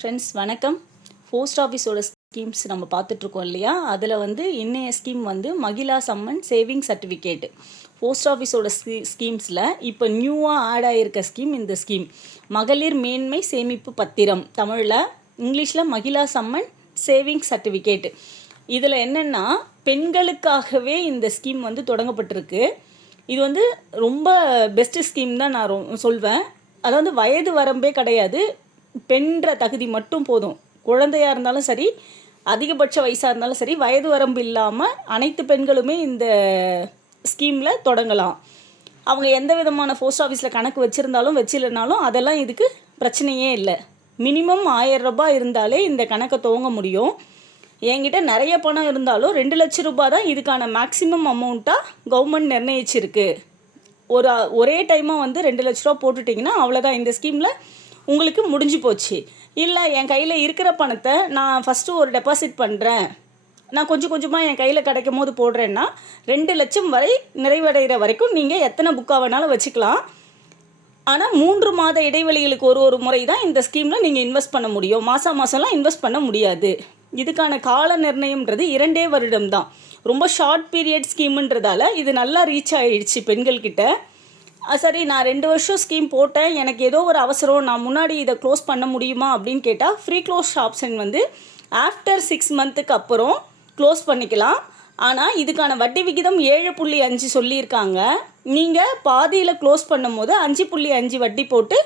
Friends வணக்கம். Post ஆஃபீஸோட schemes நம்ம பார்த்துட்ருக்கோம் இல்லையா? அதில் வந்து இன்றைய ஸ்கீம் வந்து Mahila Samman saving certificate post ஆஃபீஸோட ஸ்கீ ஸ்கீம்ஸில் இப்போ நியூவாக ஆட் ஆகியிருக்க ஸ்கீம் இந்த ஸ்கீம் மகளிர் மேன்மை சேமிப்பு பத்திரம். தமிழில் இங்கிலீஷில் மகிழா சம்மன் சேவிங் சர்டிஃபிகேட் இதில் என்னென்னா பெண்களுக்காகவே இந்த ஸ்கீம் வந்து தொடங்கப்பட்டிருக்கு. இது வந்து ரொம்ப பெஸ்ட்டு ஸ்கீம் தான் நான் ரொ சொல்வேன். அதாவது வயது வரம்பே கிடையாது. பெண்ற தகுதி மட்டும் போதும். குழந்தையாக இருந்தாலும் சரி அதிகபட்ச வயசாக இருந்தாலும் சரி வயது வரம்பு இல்லாமல் அனைத்து பெண்களுமே இந்த ஸ்கீமில் தொடங்கலாம். அவங்க எந்த விதமான போஸ்ட் ஆஃபீஸில் கணக்கு வச்சுருந்தாலும் வச்சில்லைனாலும் அதெல்லாம் இதுக்கு பிரச்சனையே இல்லை. மினிமம் ஆயிரம் ரூபாய் இருந்தாலே இந்த கணக்கை துவங்க முடியும். என்கிட்ட நிறைய பணம் இருந்தாலும் ரெண்டு லட்ச ரூபாய் தான் இதுக்கான மேக்ஸிமம் அமௌண்ட்டாக கவர்மெண்ட் நிர்ணயிச்சிருக்கு. ஒரு ஒரே டைமாக வந்து ரெண்டு லட்ச ரூபா போட்டுட்டிங்கன்னா அவ்வளோதான் இந்த ஸ்கீமில் உங்களுக்கு முடிஞ்சு போச்சு. இல்லை என் கையில் இருக்கிற பணத்தை நான் ஃபஸ்ட்டு ஒரு டெபாசிட் பண்ணுறேன் நான் கொஞ்சம் கொஞ்சமாக என் கையில் கிடைக்கும் போது போடுறேன்னா ரெண்டு லட்சம் வரை நிறைவடைகிற வரைக்கும் நீங்கள் எத்தனை புக்காக வேணாலும் வச்சுக்கலாம். ஆனால் மூன்று மாத இடைவெளிகளுக்கு ஒரு ஒரு முறை தான் இந்த ஸ்கீமில் நீங்கள் இன்வெஸ்ட் பண்ண முடியும். மாதம் மாதம்லாம் இன்வெஸ்ட் பண்ண முடியாது. இதுக்கான கால நிர்ணயம்ன்றது இரண்டே வருடம் தான். ரொம்ப ஷார்ட் பீரியட் ஸ்கீமுன்றதால இது நல்லா ரீச் ஆகிடுச்சு பெண்கள்கிட்ட. சரி நான் ரெண்டு வருஷம் ஸ்கீம் போட்டேன். எனக்கு ஏதோ ஒரு அவசரம். நான் முன்னாடி இதை க்ளோஸ் பண்ண முடியுமா அப்படின்னு கேட்டால் ஃப்ரீ க்ளோஸ் ஆப்ஷன் வந்து ஆஃப்டர் சிக்ஸ் மந்த்துக்கு அப்புறம் க்ளோஸ் பண்ணிக்கலாம். ஆனால் இதுக்கான வட்டி விகிதம் ஏழு புள்ளி அஞ்சு சொல்லியிருக்காங்க. நீங்கள் பாதியில் க்ளோஸ் பண்ணும்போது அஞ்சு புள்ளி அஞ்சு வட்டி போட்டு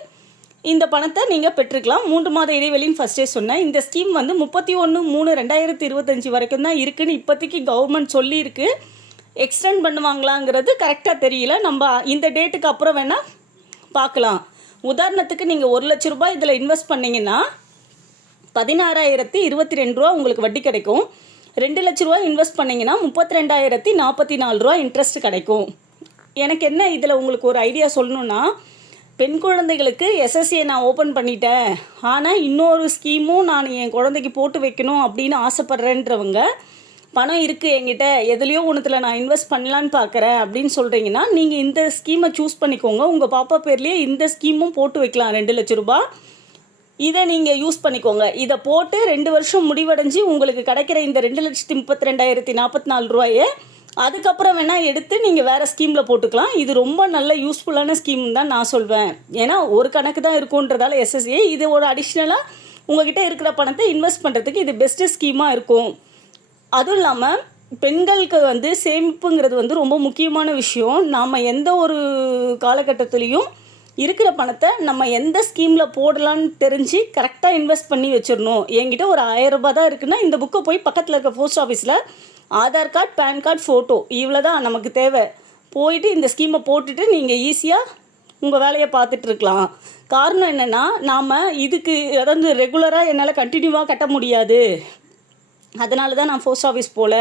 இந்த பணத்தை நீங்கள் பெற்றுக்கலாம். மூன்று மாத இடைவெளின்னு ஃபஸ்ட்டே சொன்னேன். இந்த ஸ்கீம் வந்து முப்பத்தி ஒன்று மூணு ரெண்டாயிரத்தி இருபத்தஞ்சி வரைக்கும் தான் இருக்குதுன்னு இப்போதைக்கு கவர்மெண்ட் சொல்லியிருக்கு. எக்ஸ்டெண்ட் பண்ணுவாங்களாங்கிறது கரெக்டாக தெரியல. நம்ம இந்த டேட்டுக்கு அப்புறம் வேணால் பார்க்கலாம். உதாரணத்துக்கு நீங்கள் ஒரு லட்ச ரூபாய் இதில் இன்வெஸ்ட் பண்ணிங்கன்னா பதினாறாயிரத்தி இருபத்தி ரெண்டு ரூபா உங்களுக்கு வட்டி கிடைக்கும். ரெண்டு லட்ச ரூபா இன்வெஸ்ட் பண்ணிங்கன்னா முப்பத்தி ரெண்டாயிரத்தி நாற்பத்தி நாலு ரூபா இன்ட்ரெஸ்ட் கிடைக்கும். எனக்கு என்ன இதில் உங்களுக்கு ஒரு ஐடியா சொல்லணுன்னா பெண் குழந்தைகளுக்கு எஸ்எஸ்சியை நான் ஓப்பன் பண்ணிட்டேன். ஆனால் இன்னொரு ஸ்கீமும் நான் என் குழந்தைக்கு போட்டு வைக்கணும் அப்படின்னு ஆசைப்பட்றேன்றவங்க பணம் இருக்குது என்கிட்ட எதுலேயோ ஒன்றுத்தில் நான் இன்வெஸ்ட் பண்ணலான்னு பார்க்குறேன் அப்படின்னு சொல்கிறீங்கன்னா நீங்கள் இந்த ஸ்கீமை சூஸ் பண்ணிக்கோங்க. உங்கள் பாப்பா பேர்லேயே இந்த ஸ்கீமும் போட்டு வைக்கலாம் ரெண்டு லட்ச ரூபா இதை நீங்கள் யூஸ் பண்ணிக்கோங்க. இதை போட்டு ரெண்டு வருஷம் முடிவடைஞ்சு உங்களுக்கு கிடைக்கிற இந்த ரெண்டு லட்சத்தி முப்பத்தி ரெண்டாயிரத்தி நாற்பத்தி நாலு ரூபாயை அதுக்கப்புறம் வேணால் எடுத்து நீங்கள் வேறு ஸ்கீமில் போட்டுக்கலாம். இது ரொம்ப நல்ல யூஸ்ஃபுல்லான ஸ்கீம் தான் நான் சொல்வேன். ஏன்னா ஒரு கணக்கு தான் இருக்குன்றதால எஸ்எஸ்ஏ இது ஒரு அடிஷ்னலாக உங்ககிட்ட இருக்கிற பணத்தை இன்வெஸ்ட் பண்ணுறதுக்கு இது பெஸ்ட்டு ஸ்கீமாக இருக்கும். அதுவும் இல்லாமல் பெண்களுக்கு வந்து சேமிப்புங்கிறது வந்து ரொம்ப முக்கியமான விஷயம். நாம் எந்த ஒரு காலகட்டத்துலேயும் இருக்கிற பணத்தை நம்ம எந்த ஸ்கீமில் போடலான்னு தெரிஞ்சு கரெக்டாக இன்வெஸ்ட் பண்ணி வச்சிடணும். என்கிட்ட ஒரு ஆயிரம் ரூபாய் தான் இருக்குன்னா இந்த புக்கை போய் பக்கத்தில் இருக்க போஸ்ட் ஆஃபீஸில் Aadhaar card PAN card photo இவ்வளோ தான் நமக்கு தேவை. போயிட்டு இந்த ஸ்கீமை போட்டுட்டு நீங்கள் ஈஸியாக உங்கள் வேலையை பார்த்துட்ருக்கலாம் காரணம் என்னென்னா நாம் இதுக்கு அதாவது ரெகுலராக என்னால் கண்டினியூவாக கட்ட முடியாது. அதனால தான் நான் போஸ்ட் ஆஃபீஸ் போகல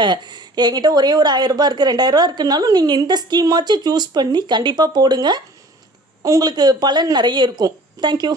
என்கிட்ட ஒரே ஒரு ஆயிரரூபா இருக்குது ரெண்டாயிரரூபா இருக்குனாலும் நீங்கள் இந்த ஸ்கீமாச்சும் சூஸ் பண்ணி கண்டிப்பாக போடுங்க. உங்களுக்கு பலன் நிறைய இருக்கும். தேங்க்யூ